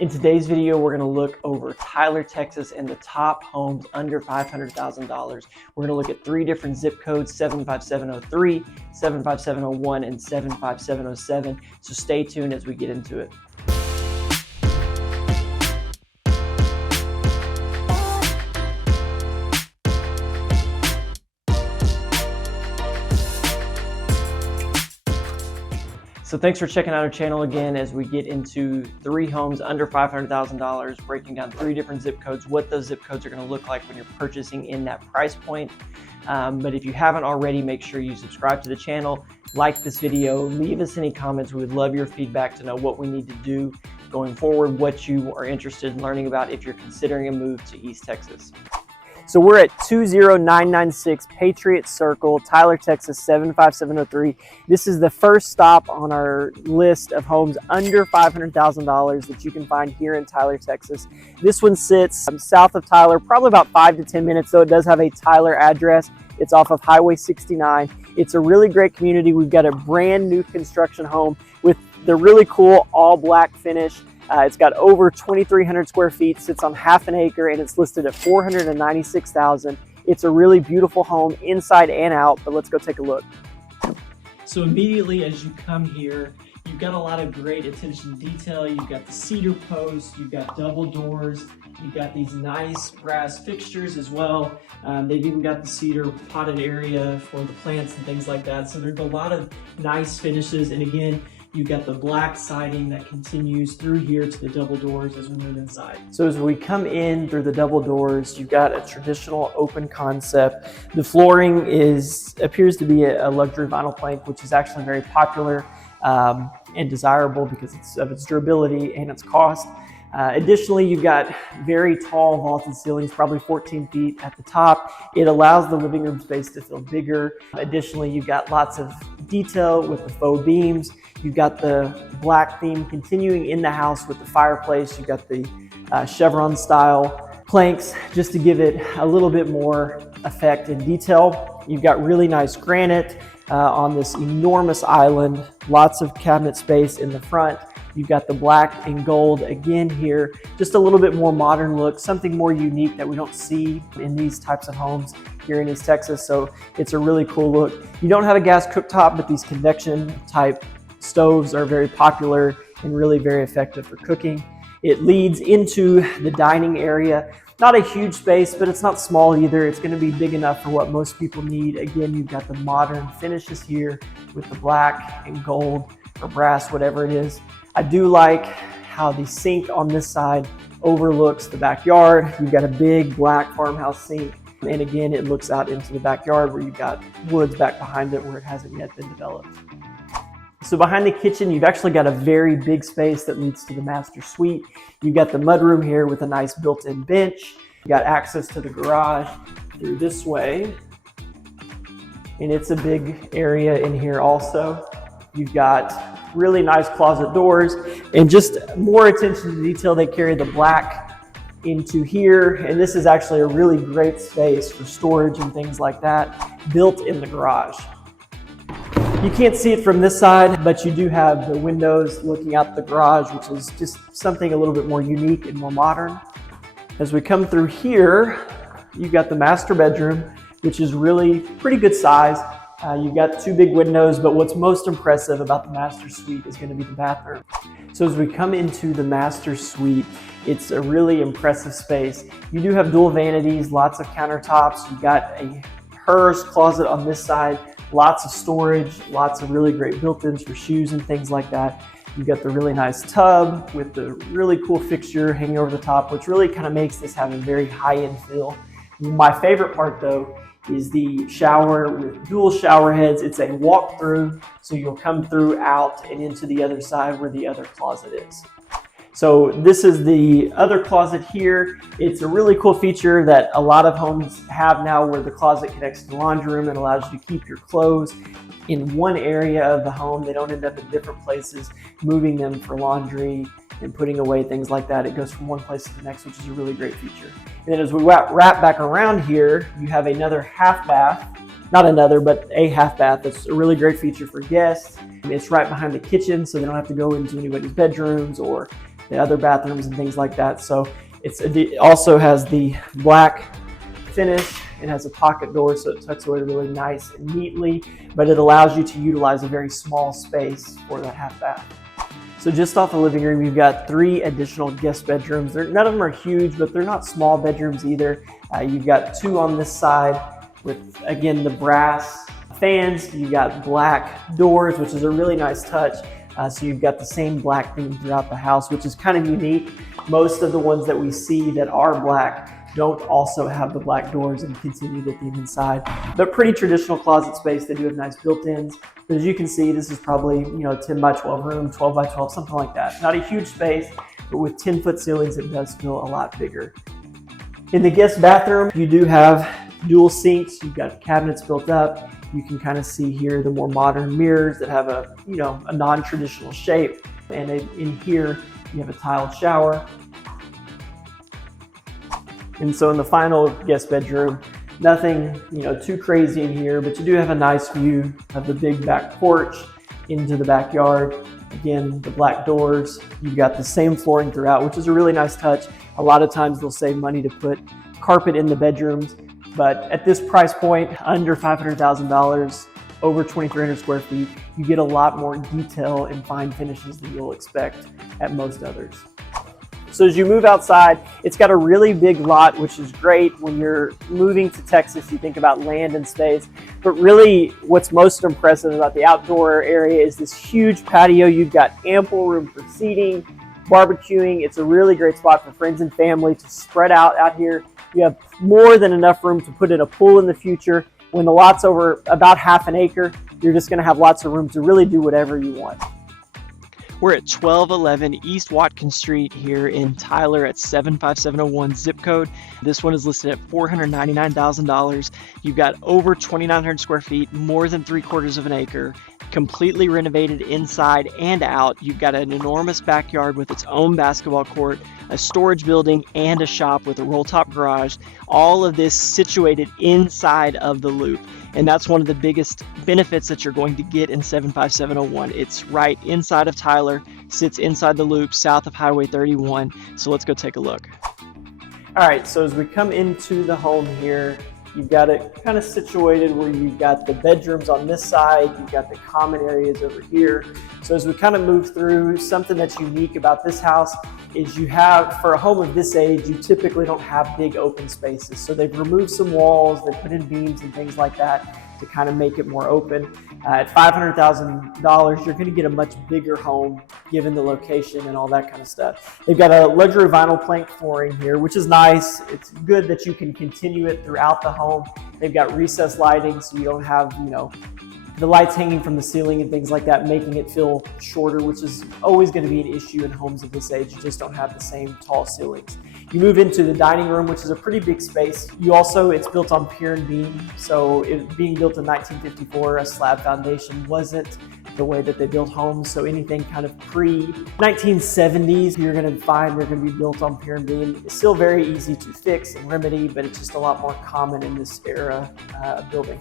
In today's video, we're going to look over Tyler, Texas and the top homes under $500,000. We're going to look at 3 different zip codes, 75703, 75701, and 75707. So stay tuned as we get into it. So thanks for checking out our channel again as we get into 3 homes under $500,000, breaking down 3 different zip codes, what those zip codes are going to look like when you're purchasing in that price point. But if you haven't already, make sure you subscribe to the channel, like this video, leave us any comments. We would love your feedback to know what we need to do going forward, what you are interested in learning about if you're considering a move to East Texas. So we're at 20996 Patriot Circle, Tyler, Texas 75703. This is the first stop on our list of homes under $500,000 that you can find here in Tyler, Texas. This one sits south of Tyler, probably about 5 to 10 minutes, though it does have a Tyler address. It's off of Highway 69. It's a really great community. We've got a brand new construction home with the really cool all black finish. It's got over 2,300 square feet, sits on half an acre, and it's listed at $496,000. It's a really beautiful home inside and out, but let's go take a look. So immediately as you come here, you've got a lot of great attention to detail. You've got the cedar posts, you've got double doors, you've got these nice brass fixtures as well. They've even got the cedar potted area for the plants and things like that. So there's a lot of nice finishes, and again, you've got the black siding that continues through here to the double doors as we move inside. So as we come in through the double doors, you've got a traditional open concept. The flooring appears to be a luxury vinyl plank, which is actually very popular and desirable because of its durability and its cost. Additionally, you've got very tall vaulted ceilings, probably 14 feet at the top. It allows the living room space to feel bigger. Additionally, you've got lots of detail with the faux beams. You've got the black theme continuing in the house with the fireplace. You've got the chevron style planks just to give it a little bit more effect and detail. You've got really nice granite on this enormous island, lots of cabinet space in the front. You've got the black and gold again here, just a little bit more modern look, something more unique that we don't see in these types of homes here in East Texas. So it's a really cool look. You don't have a gas cooktop, but these convection type stoves are very popular and really very effective for cooking. It leads into the dining area. Not a huge space, but it's not small either. It's going to be big enough for what most people need. Again, you've got the modern finishes here with the black and gold or brass, whatever it is. I do like how the sink on this side overlooks the backyard. You've got a big black farmhouse sink. And again, it looks out into the backyard where you've got woods back behind it where it hasn't yet been developed. So behind the kitchen, you've actually got a very big space that leads to the master suite. You've got the mudroom here with a nice built-in bench. You've got access to the garage through this way. And it's a big area in here also. You've got really nice closet doors and just more attention to detail. They carry the black into here, and this is actually a really great space for storage and things like that built in the garage. You can't see it from this side, but you do have the windows looking out the garage, which is just something a little bit more unique and more modern. As we come through here, you've got the master bedroom, which is really pretty good size. You've got 2 big windows, but what's most impressive about the master suite is going to be the bathroom. So as we come into the master suite, it's a really impressive space. You do have dual vanities, lots of countertops. You've got a hers closet on this side, lots of storage, lots of really great built-ins for shoes and things like that. You've got the really nice tub with the really cool fixture hanging over the top, which really kind of makes this have a very high-end feel. My favorite part though is the shower with dual shower heads. It's a walk-through, so you'll come through, out, and into the other side where the other closet is. So this is the other closet here. It's a really cool feature that a lot of homes have now where the closet connects to the laundry room and allows you to keep your clothes in one area of the home. They don't end up in different places, moving them for laundry and putting away things like that. It goes from one place to the next, which is a really great feature. And then as we wrap back around here, you have another half bath. Not another, but a half bath. That's a really great feature for guests. It's right behind the kitchen, so they don't have to go into anybody's bedrooms or the other bathrooms and things like that. So it also has the black finish. It has a pocket door, so it tucks away really nice and neatly, but it allows you to utilize a very small space for that half bath. So just off the living room, you've got 3 additional guest bedrooms. None of them are huge, but they're not small bedrooms either. You've got 2 on this side with, again, the brass fans. You've got black doors, which is a really nice touch. So you've got the same black theme throughout the house, which is kind of unique. Most of the ones that we see that are black don't also have the black doors and continue the theme inside. But pretty traditional closet space. They do have nice built-ins. But as you can see, this is probably, a 10 by 12 room, 12 by 12, something like that. Not a huge space, but with 10-foot ceilings, it does feel a lot bigger. In the guest bathroom, you do have dual sinks. You've got cabinets built up. You can kind of see here the more modern mirrors that have a non-traditional shape. And in here, you have a tiled shower. And so in the final guest bedroom, nothing, too crazy in here, but you do have a nice view of the big back porch into the backyard. Again, the black doors. You've got the same flooring throughout, which is a really nice touch. A lot of times they'll save money to put carpet in the bedrooms, but at this price point, under $500,000, over 2,300 square feet, you get a lot more detail and fine finishes than you'll expect at most others. So as you move outside, it's got a really big lot, which is great. When you're moving to Texas, you think about land and space, but really what's most impressive about the outdoor area is this huge patio. You've got ample room for seating, barbecuing. It's a really great spot for friends and family to spread out here. You have more than enough room to put in a pool in the future. When the lot's over about half an acre, you're just gonna have lots of room to really do whatever you want. We're at 1211 East Watkins Street here in Tyler at 75701 zip code. This one is listed at $499,000. You've got over 2,900 square feet, more than 3/4 of an acre, completely renovated inside and out. You've got an enormous backyard with its own basketball court, a storage building, and a shop with a roll-top garage. All of this situated inside of the loop. And that's one of the biggest benefits that you're going to get in 75701. It's right inside of Tyler, sits inside the loop, south of Highway 31. So let's go take a look. All right, so as we come into the home here, you've got it kind of situated where you've got the bedrooms on this side, you've got the common areas over here. So as we kind of move through, something that's unique about this house is you have, for a home of this age, you typically don't have big open spaces. So they've removed some walls, they put in beams and things like that to kind of make it more open. At $500,000, you're going to get a much bigger home given the location and all that kind of stuff. They've got a luxury vinyl plank flooring here, which is nice. It's good that you can continue it throughout the home. They've got recessed lighting, so you don't have, the lights hanging from the ceiling and things like that, making it feel shorter, which is always going to be an issue in homes of this age. You just don't have the same tall ceilings. You move into the dining room, which is a pretty big space. It's built on pier and beam. So it being built in 1954, a slab foundation wasn't the way that they built homes. So anything kind of pre-1970s, you're going to find they're going to be built on pier and beam. It's still very easy to fix and remedy, but it's just a lot more common in this era of building.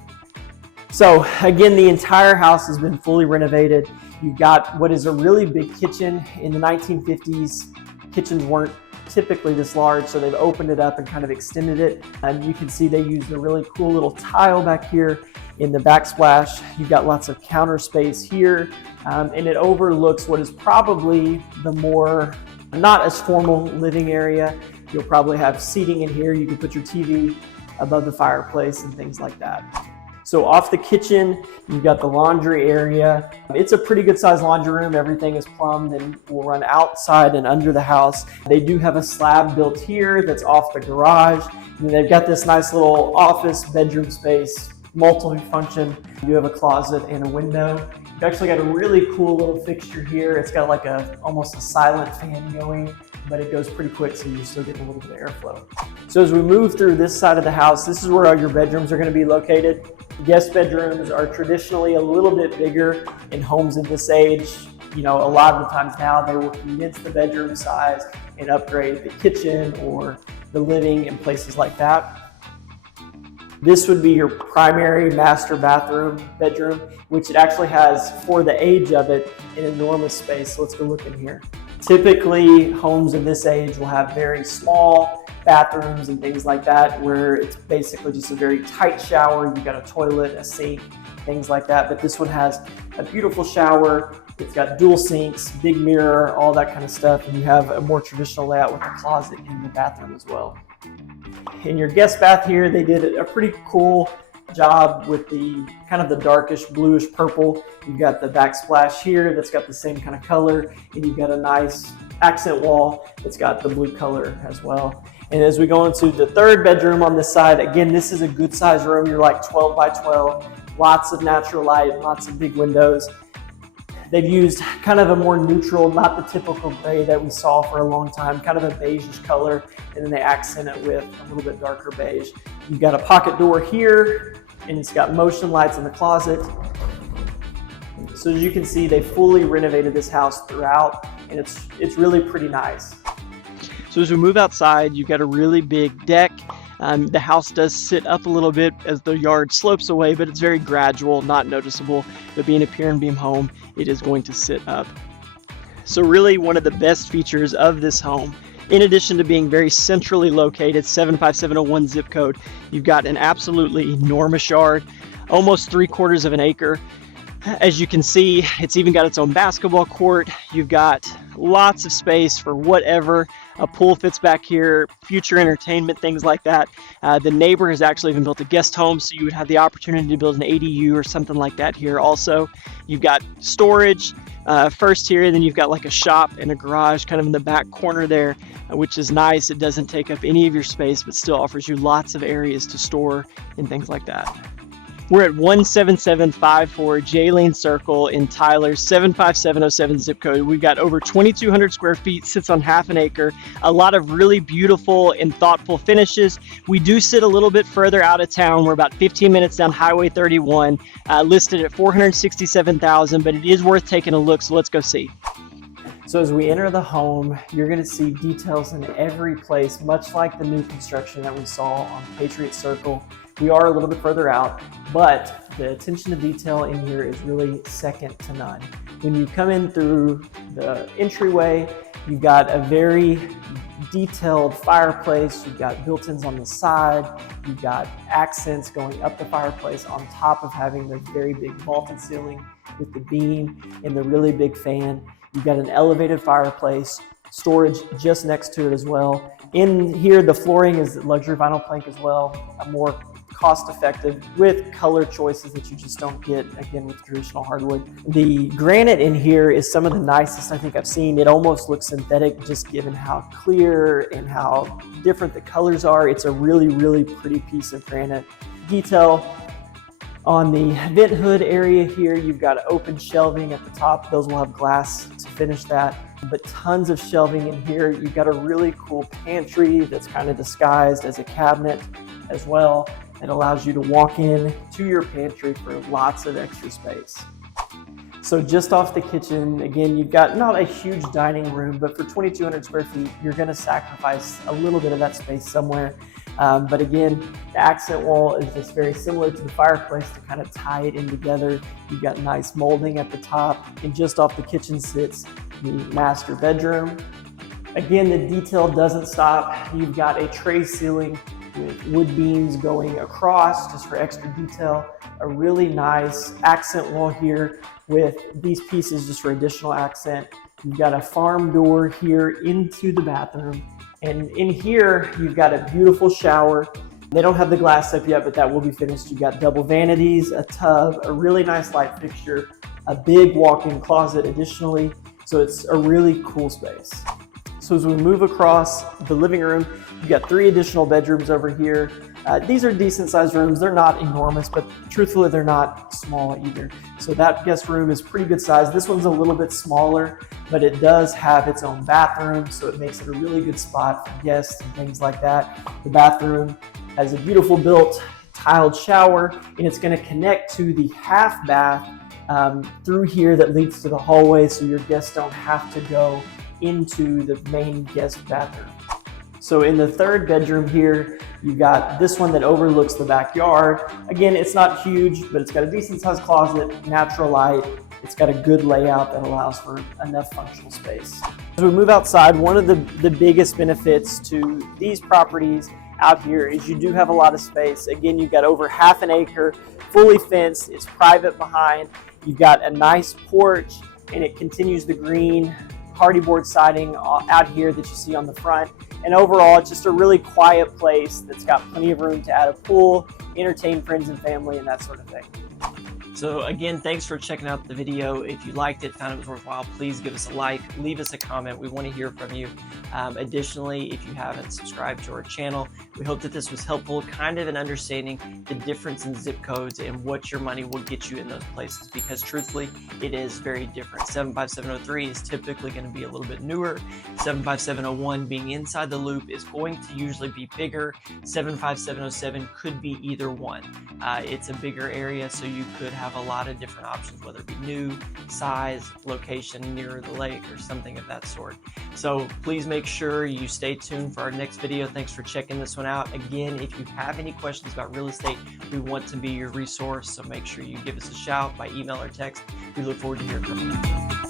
So again, the entire house has been fully renovated. You've got what is a really big kitchen. In the 1950s, kitchens weren't typically this large, so they've opened it up and kind of extended it. And you can see they used a really cool little tile back here in the backsplash. You've got lots of counter space here, and it overlooks what is probably the more not as formal living area. You'll probably have seating in here. You can put your TV above the fireplace and things like that. So off the kitchen, you've got the laundry area. It's a pretty good sized laundry room. Everything is plumbed and will run outside and under the house. They do have a slab built here that's off the garage. And they've got this nice little office bedroom space, multi-function. You do have a closet and a window. You've actually got a really cool little fixture here. It's got like almost a silent fan going, but it goes pretty quick, so you're still getting a little bit of airflow. So as we move through this side of the house, this is where all your bedrooms are going to be located. Guest bedrooms are traditionally a little bit bigger in homes of this age. A lot of the times now they will condense the bedroom size and upgrade the kitchen or the living and places like that. This would be your primary master bedroom, which it actually has, for the age of it, an enormous space. So let's go look in here. Typically, homes of this age will have very small bathrooms and things like that, where it's basically just a very tight shower. You've got a toilet, a sink, things like that. But this one has a beautiful shower. It's got dual sinks, big mirror, all that kind of stuff. And you have a more traditional layout with a closet in the bathroom as well. In your guest bath here, they did a pretty cool job with the kind of the darkish bluish purple. You've got the backsplash here that's got the same kind of color, and you've got a nice accent wall that's got the blue color as well. And as we go into the third bedroom on this side, again, this is a good size room. You're like 12 by 12, lots of natural light, lots of big windows. They've used kind of a more neutral, not the typical gray that we saw for a long time, kind of a beigeish color, and then they accent it with a little bit darker beige. You've got a pocket door here, and it's got motion lights in the closet. So as you can see, they fully renovated this house throughout, and it's really pretty nice. So as we move outside, you've got a really big deck. The house does sit up a little bit as the yard slopes away, but it's very gradual, not noticeable. But being a pier and beam home, it is going to sit up. So really one of the best features of this home, in addition to being very centrally located, 75701 zip code, you've got an absolutely enormous yard, almost 3/4 of an acre. As you can see, it's even got its own basketball court. You've got lots of space for whatever. A pool fits back here, future entertainment, things like that. The neighbor has actually even built a guest home, so you would have the opportunity to build an ADU or something like that here also. You've got storage first here, and then you've got like a shop and a garage kind of in the back corner there, which is nice. It doesn't take up any of your space, but still offers you lots of areas to store and things like that. We're at 17754 J-Lane Circle in Tyler, 75707 zip code. We've got over 2,200 square feet, sits on half an acre, a lot of really beautiful and thoughtful finishes. We do sit a little bit further out of town. We're about 15 minutes down Highway 31, listed at $467,000, but it is worth taking a look, so let's go see. So as we enter the home, you're going to see details in every place, much like the new construction that we saw on Patriot Circle. We are a little bit further out, but the attention to detail in here is really second to none. When you come in through the entryway, you've got a very detailed fireplace. You've got built-ins on the side. You've got accents going up the fireplace on top of having the very big vaulted ceiling with the beam and the really big fan. You've got an elevated fireplace, storage just next to it as well. In here, the flooring is luxury vinyl plank as well, a more cost-effective with color choices that you just don't get, again, with traditional hardwood. The granite in here is some of the nicest I think I've seen. It almost looks synthetic just given how clear and how different the colors are. It's a really, really pretty piece of granite. Detail on the vent hood area here, you've got open shelving at the top. Those will have glass to finish that, but tons of shelving in here. You've got a really cool pantry that's kind of disguised as a cabinet as well. It allows you to walk in to your pantry for lots of extra space. So just off the kitchen, again, you've got not a huge dining room, but for 2,200 square feet, you're gonna sacrifice a little bit of that space somewhere. But again, the accent wall is just very similar to the fireplace to kind of tie it in together. You've got nice molding at the top, and just off the kitchen sits the master bedroom. Again, the detail doesn't stop. You've got a tray ceiling with wood beams going across just for extra detail. A really nice accent wall here with these pieces just for additional accent. You've got a farm door here into the bathroom. And in here, you've got a beautiful shower. They don't have the glass up yet, but that will be finished. You've got double vanities, a tub, a really nice light fixture, a big walk-in closet additionally. So it's a really cool space. So as we move across the living room, you've got 3 additional bedrooms over here. These are decent sized rooms. They're not enormous, but truthfully, they're not small either. So that guest room is pretty good size. This one's a little bit smaller, but it does have its own bathroom, so it makes it a really good spot for guests and things like that. The bathroom has a beautiful built tiled shower, and it's going to connect to the half bath through here that leads to the hallway, so your guests don't have to go into the main guest bathroom. So in the third bedroom here, you've got this one that overlooks the backyard. Again, it's not huge, but it's got a decent sized closet, natural light. It's got a good layout that allows for enough functional space. As we move outside, one of the biggest benefits to these properties out here is you do have a lot of space. Again, you've got over half an acre, fully fenced, it's private behind. You've got a nice porch, and it continues the green hardy board siding out here that you see on the front. And overall, it's just a really quiet place that's got plenty of room to add a pool, entertain friends and family, and that sort of thing. So again, thanks for checking out the video. If you liked it, found it was worthwhile, please give us a like, leave us a comment. We want to hear from you. Additionally, if you haven't subscribed to our channel, we hope that this was helpful, kind of in understanding the difference in zip codes and what your money will get you in those places, because truthfully, it is very different. 75703 is typically going to be a little bit newer. 75701 being inside the loop is going to usually be bigger. 75707 could be either one. It's a bigger area, so you could have a lot of different options, whether it be new, size, location near the lake, or something of that sort. So please make sure you stay tuned for our next video. Thanks for checking this one out. Again, if you have any questions about real estate, we want to be your resource, so make sure you give us a shout by email or text. We look forward to hearing from you.